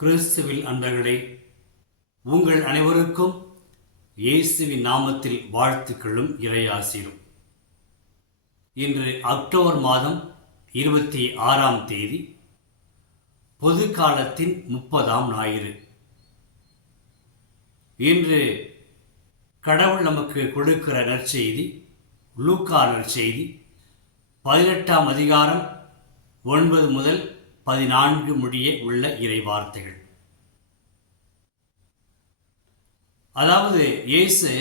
கிறிஸ்துவில் அன்பர்களே, உங்கள் அனைவருக்கும் இயேசுவின் நாமத்தில் வாழ்த்துக்களும் இறையாசிரும். இன்று அக்டோபர் மாதம் 26ஆம் தேதி, பொது காலத்தின் 30ஆம் ஞாயிறு. இன்று கடவுள் நமக்கு கொடுக்கிற நற்செய்தி லூக்கா நற்செய்தி 18ஆம் அதிகாரம் 9 முதல் 14 முடிய உள்ள இறை வார்த்தைகள். அதாவது இயேசு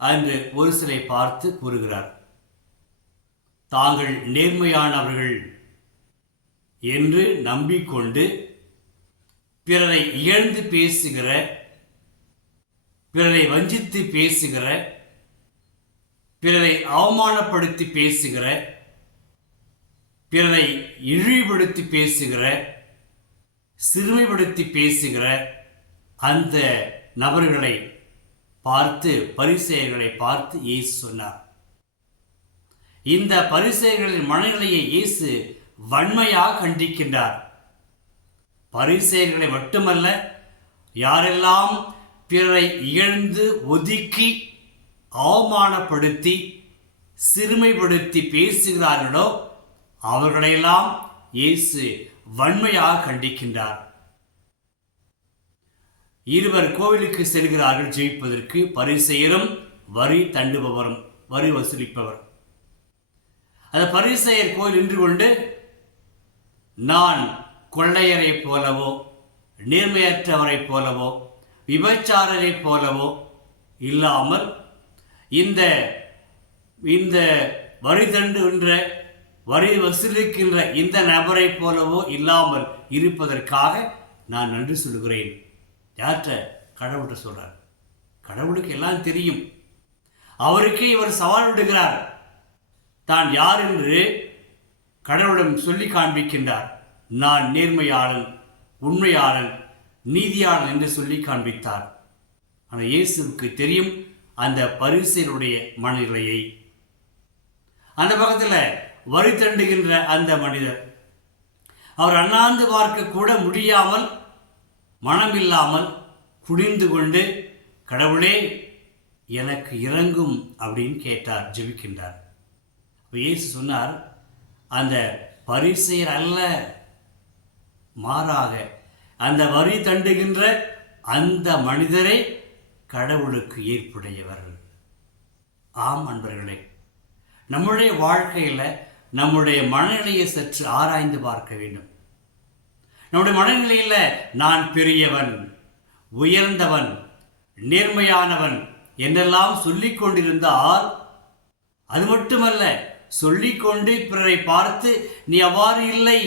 அன்று ஒரு சிலை பார்த்து கூறுகிறார், தாங்கள் நேர்மையானவர்கள் என்று நம்பிக்கொண்டு பிறரை இகழ்ந்து பேசுகிற, பிறரை வஞ்சித்து பேசுகிற, பிறரை அவமானப்படுத்தி பேசுகிற, பிறரை இழிவுபடுத்தி பேசுகிற, சிறுமைப்படுத்தி பேசுகிற அந்த நபர்களை பார்த்து, பரிசேயர்களை பார்த்து இயேசு சொன்னார். இந்த பரிசேயர்களின் மனநிலையை இயேசு வன்மையாக கண்டிக்கின்றார். பரிசேயர்களை மட்டுமல்ல, யாரெல்லாம் பிறரை இகழ்ந்து ஒதுக்கி அவமானப்படுத்தி சிறுமைப்படுத்தி பேசுகிறார்களோ அவர்களையெல்லாம் இயேசு வன்மையாக கண்டிக்கின்றார். இருவர் கோவிலுக்கு செல்கிறார்கள் ஜெயிப்பதற்கு, பரிசேயரும் வரி தண்டுபவரும், வரி வசூலிப்பவர். அந்த பரிசேயர் கோயில் நின்று கொண்டு, நான் கொள்ளையரை போலவோ, நேர்மையற்றவரை போலவோ, விபச்சாரரை போலவோ இல்லாமல் இந்த வரி தண்டுகின்ற, வரி வசூலிக்கின்ற இந்த நபரை போலவோ இல்லாமல் இருப்பதற்காக நான் நன்றி சொல்கிறேன். யார்கிட்ட? கடவுள்கிட்ட சொல்றார். கடவுளுக்கு எல்லாம் தெரியும். அவருக்கே இவர் சவால் விடுகிறார். தான் யார் என்று கடவுளிடம் சொல்லி காண்பிக்கின்றார். நான் நேர்மையாளன், உண்மையாளன், நீதியாளன் என்று சொல்லி காண்பித்தார். ஆனால் இயேசுவுக்கு தெரியும் அந்த பரிசேயருடைய மனநிலையை. அந்த பக்கத்தில் வரி தண்டுகின்ற அந்த மனிதர், அவர் அண்ணாந்து பார்க்க கூட முடியாமல், மனமில்லாமல் குனிந்து கொண்டு, கடவுளே எனக்கு இறங்கும் அப்படின்னு கேட்டார், ஜெபிக்கின்றார். இயேசு சொன்னார், அந்த பரிசேயர் அல்ல, மாறாக அந்த வரி தண்டுகின்ற அந்த மனிதரை கடவுளுக்கு ஏற்புடையவர்கள். ஆம் அன்பர்களே, நம்முடைய வாழ்க்கையில் நம்முடைய மனநிலையை சற்று ஆராய்ந்து பார்க்க வேண்டும். நம்முடைய மனநிலையில் நான் பெரியவன், உயர்ந்தவன், நேர்மையானவன் என்றெல்லாம் சொல்லிக் கொண்டிருந்தால், அது மட்டுமல்ல, சொல்லிக்கொண்டு பிறரை பார்த்து நீ அவ்வாறு இல்லை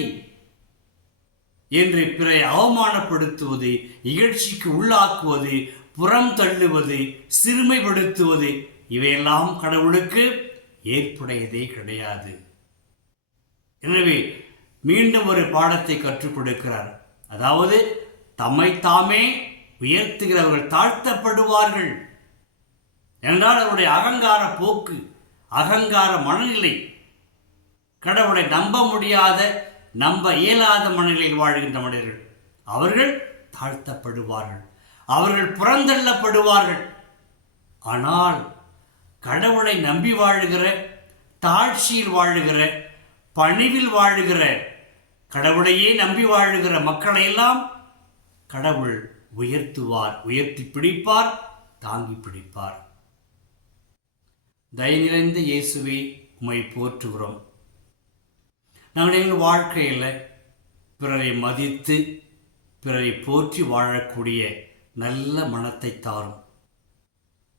என்று பிறரை அவமானப்படுத்துவது, இகழ்ச்சிக்கு உள்ளாக்குவது, புறம் தள்ளுவது, சிறுமைப்படுத்துவது, இவையெல்லாம் கடவுளுக்கு ஏற்புடையதே கிடையாது. எனவே மீண்டும் ஒரு பாடத்தை கற்றுக் கொடுக்கிறார். அதாவது தம்மை தாமே உயர்த்துகிறவர்கள் தாழ்த்தப்படுவார்கள் என்றால் அவருடைய அகங்கார போக்கு, அகங்கார மனநிலை, கடவுளை நம்ப முடியாத, நம்ப இயலாத மனநிலையில் வாழ்கின்ற மனிதர்கள், அவர்கள் தாழ்த்தப்படுவார்கள், அவர்கள் புறந்தள்ளப்படுவார்கள். ஆனால் கடவுளை நம்பி வாழுகிற, தாழ்ச்சியில் வாழுகிற, பணிவில் வாழுகிற, கடவுளையே நம்பி வாழுகிற மக்களையெல்லாம் கடவுள் உயர்த்துவார், உயர்த்தி பிடிப்பார், தாங்கி பிடிப்பார். தயை நிறைந்த இயேசுவே, உம்மை போற்றுகிறோம். நாங்கள் எங்கள் வாழ்க்கையில் பிறரை மதித்து, பிறரை போற்றி வாழக்கூடிய நல்ல மனத்தை தாரும்.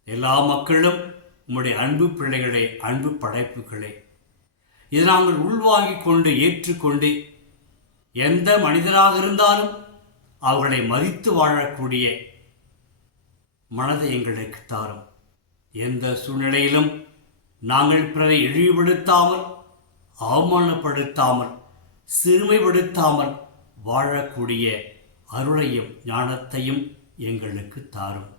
எல்லா மக்களும் உம்முடைய அன்பு பிள்ளைகளே, அன்பு படைப்புகளே. இதை நாங்கள் உள்வாங்கிக் கொண்டு, ஏற்றுக்கொண்டு, எந்த மனிதராக இருந்தாலும் அவர்களை மதித்து வாழக்கூடிய மனதை எங்களுக்கு தாரும். எந்த சூழ்நிலையிலும் நாங்கள் பிறரை இழிவுபடுத்தாமல், அவமானப்படுத்தாமல், சிறுமைப்படுத்தாமல் வாழக்கூடிய அருளையும் ஞானத்தையும் எங்களுக்கு தாரும்.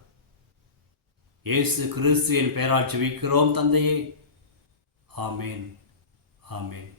இயேசு கிறிஸ்துவின் பெயரால் ஜெபிக்கிறோம் தந்தையே. ஆமேன், ஆமேன்.